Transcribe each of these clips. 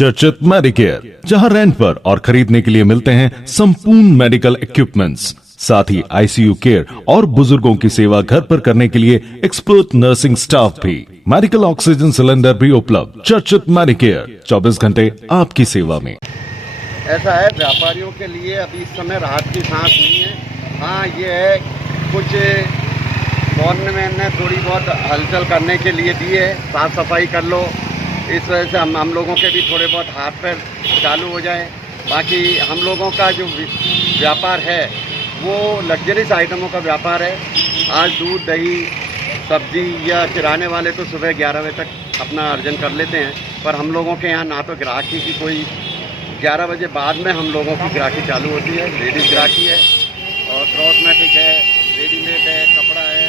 चर्चित मेडिकेयर, जहां रेंट पर और खरीदने के लिए मिलते हैं संपूर्ण मेडिकल इक्विपमेंट्स, साथ ही आईसीयू केयर और बुजुर्गों की सेवा घर पर करने के लिए एक्सपर्ट नर्सिंग स्टाफ भी। मेडिकल ऑक्सीजन सिलेंडर भी उपलब्ध। चर्चित मेडिकेयर, 24 घंटे आपकी सेवा में। ऐसा है, व्यापारियों के लिए अभी इस समय राहत की सांस नहीं है। हाँ, ये है कुछ गवर्नमेंट ने थोड़ी बहुत हलचल करने के लिए दी है, साफ सफाई कर लो, इस वजह से हम लोगों के भी थोड़े बहुत हाथ पैर चालू हो जाए। बाकी हम लोगों का जो व्यापार है वो लग्जरीज आइटमों का व्यापार है। आज दूध दही सब्जी या किराने वाले तो सुबह 11 बजे तक अपना अर्जन कर लेते हैं, पर हम लोगों के यहाँ ना तो ग्राहकी की कोई 11 बजे बाद में हम लोगों की ग्राहकी चालू होती है। लेडीज़ ग्राहकी है और कॉस्मेटिक है, रेडीमेड है, कपड़ा है,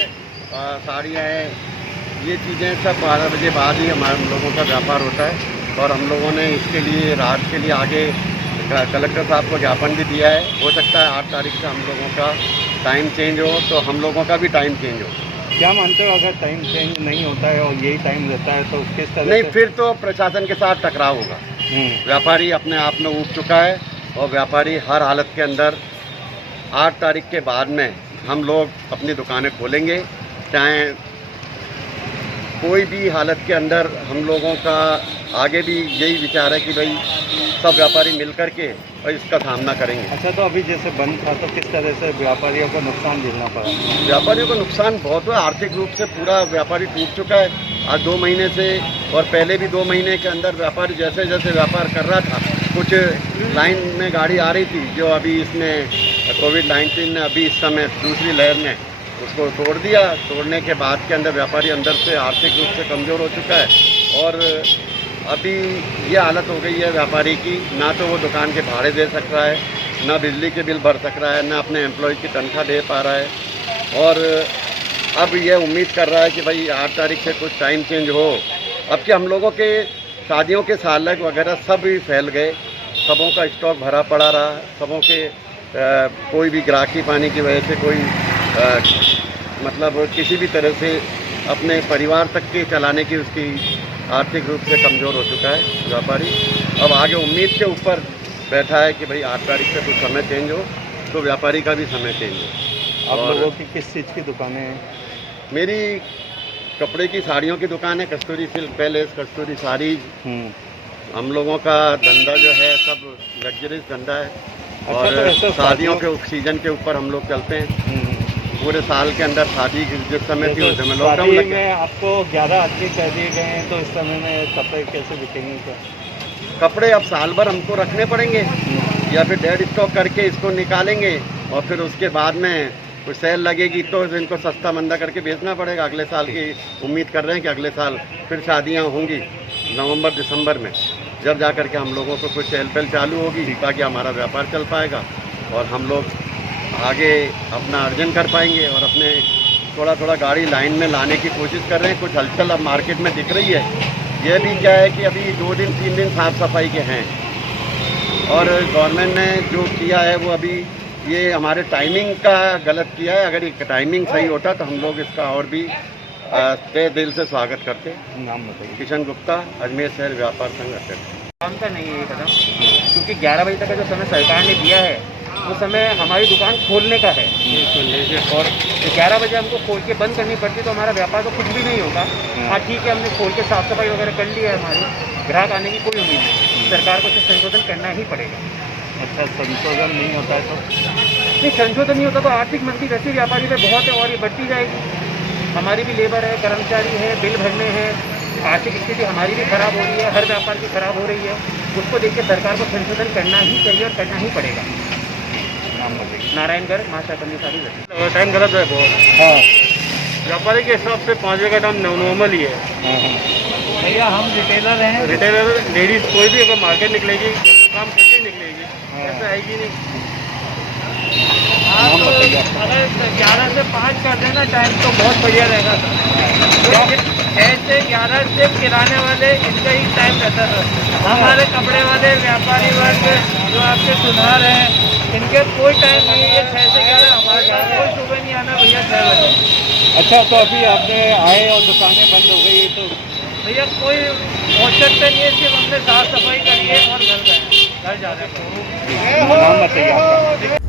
साड़ियाँ हैं, ये चीज़ें सब 12 बजे बाद ही हम लोगों का व्यापार होता है। और हम लोगों ने इसके लिए राहत के लिए आगे कलेक्टर साहब को ज्ञापन भी दिया है। हो सकता है 8 तारीख से हम लोगों का टाइम चेंज हो तो हम लोगों का भी टाइम चेंज हो। क्या मानते हो, अगर टाइम चेंज नहीं होता है और यही टाइम रहता है तो किस तरह नहीं, फिर तो प्रशासन के साथ टकराव होगा। व्यापारी अपने आप में ऊब चुका है और व्यापारी हर हालत के अंदर 8 तारीख के बाद में हम लोग अपनी दुकानें खोलेंगे। चाहे कोई भी हालत के अंदर हम लोगों का आगे भी यही विचार है कि भाई सब व्यापारी मिल कर के और इसका सामना करेंगे। अच्छा, तो अभी जैसे बंद था तो किस तरह से व्यापारियों को नुकसान झेलना पड़ा? व्यापारियों को नुकसान बहुत हुआ, आर्थिक रूप से पूरा व्यापारी टूट चुका है। आज 2 महीने से और पहले भी 2 महीने के अंदर व्यापारी जैसे जैसे व्यापार कर रहा था, कुछ लाइन में गाड़ी आ रही थी जो अभी इसमें कोविड-19 ने अभी इस समय दूसरी लहर ने उसको तोड़ दिया। तोड़ने के बाद के अंदर व्यापारी अंदर से आर्थिक रूप से कमज़ोर हो चुका है और अभी ये हालत हो गई है व्यापारी की, ना तो वो दुकान के भाड़े दे सक रहा है, ना बिजली के बिल भर सक रहा है, ना अपने एम्प्लॉय की तनख्वाह दे पा रहा है। और अब ये उम्मीद कर रहा है कि भाई 8 तारीख से कुछ टाइम चेंज हो। अब कि हम लोगों के शादियों के सालक वगैरह सब भी फैल गए, सबों का स्टॉक भरा पड़ा रहा, सबों के कोई भी ग्राहकी पाने की वजह से कोई मतलब किसी भी तरह से अपने परिवार तक के चलाने की उसकी आर्थिक रूप से कमज़ोर हो चुका है व्यापारी। अब आगे उम्मीद के ऊपर बैठा है कि भाई 8 तारीख से कुछ समय चेंज हो तो व्यापारी का भी समय चेंज हो। आप लोगों की किस चीज़ की दुकानें हैं? मेरी कपड़े की साड़ियों की दुकान है, कस्तूरी सिल्क पैलेस, कस्तूरी साड़ी। हम लोगों का धंधा जो है सब लग्जरीज धंधा है। अच्छा, और तो शादियों के सीजन के ऊपर हम लोग चलते हैं। पूरे साल के अंदर शादी जिस समय थी उस समय लॉकडाउन लग गया। आपको 11 आदमी कह दिए गए हैं, तो इस समय में कपड़े कैसे बिकेंगे? क्या कपड़े अब साल भर हमको रखने पड़ेंगे या फिर डेड स्टॉक करके इसको निकालेंगे और फिर उसके बाद में कुछ सेल लगेगी तो इनको सस्ता मंदा करके बेचना पड़ेगा। अगले साल की उम्मीद कर रहे हैं कि अगले साल फिर शादियां होंगी नवंबर दिसंबर में, जब जा कर के हम लोगों को कुछ चहल पहल चालू होगी ताकि हमारा व्यापार चल पाएगा और हम लोग आगे अपना अर्जन कर पाएंगे। और अपने थोड़ा थोड़ा गाड़ी लाइन में लाने की कोशिश कर रहे हैं। कुछ हलचल अब मार्केट में दिख रही है। यह भी क्या है कि अभी 2 दिन 3 दिन साफ़ सफाई के हैं और गवर्नमेंट ने जो किया है वो अभी ये हमारे टाइमिंग का गलत किया है। अगर ये टाइमिंग सही होता तो हम लोग इसका और भी तहे दिल से स्वागत करते। नाम बताइए। किशन गुप्ता, अजमेर शहर व्यापार संघ अध्यक्ष। काम का नहीं है ये कदम, क्योंकि 11 बजे तक का जो समय सरकार ने दिया है वो समय हमारी दुकान खोलने का है और 11 बजे हमको खोल के बंद करनी पड़ती तो हमारा व्यापार तो कुछ भी नहीं होता। हाँ ठीक है, हमने खोल के साफ़ सफाई वगैरह कर ली है, हमारी ग्राहक आने की कोई उम्मीद नहीं। सरकार को इसे संशोधन करना ही पड़ेगा। अच्छा, संशोधन नहीं होता है तो? नहीं, संशोधन नहीं होता तो आर्थिक मंदी वैसे व्यापारी पे बहुत है और ये बढ़ती जाएगी। हमारी भी लेबर है, कर्मचारी है, बिल भरने हैं, आर्थिक स्थिति हमारी भी खराब हो रही है, हर व्यापार की खराब हो रही है। उसको देख के सरकार को संशोधन करना ही चाहिए और करना ही पड़ेगा। नारायणगढ़ माँ शाकंदी साड़ी टाइम गलत है बहुत। हाँ, व्यापारी के हिसाब से 5 बजे का टाइम नॉर्मल ही है। भैया हम रिटेलर हैं। रिटेलर लेडीज कोई भी अगर मार्केट निकलेगी काम करके निकलेगी, ऐसा आएगी नहीं। अगर 11 से 5 कर देना टाइम तो बहुत बढ़िया रहेगा। ऐसे 11 से किराने वाले इनका ही टाइम रहता था। हमारे कपड़े वाले व्यापारी वर्ग जो आपके सुधार हैं इनके कोई टाइम नहीं है। 6 से 11 हमारे पास कोई सुबह नहीं आना भैया 6 बजे। अच्छा, तो अभी आपने आए और दुकानें बंद हो गई तो भैया कोई औचक नहीं है, सिर्फ हमने साफ सफाई करी है और घर गए, घर जा रहे हैं। नाम बताइए आपका।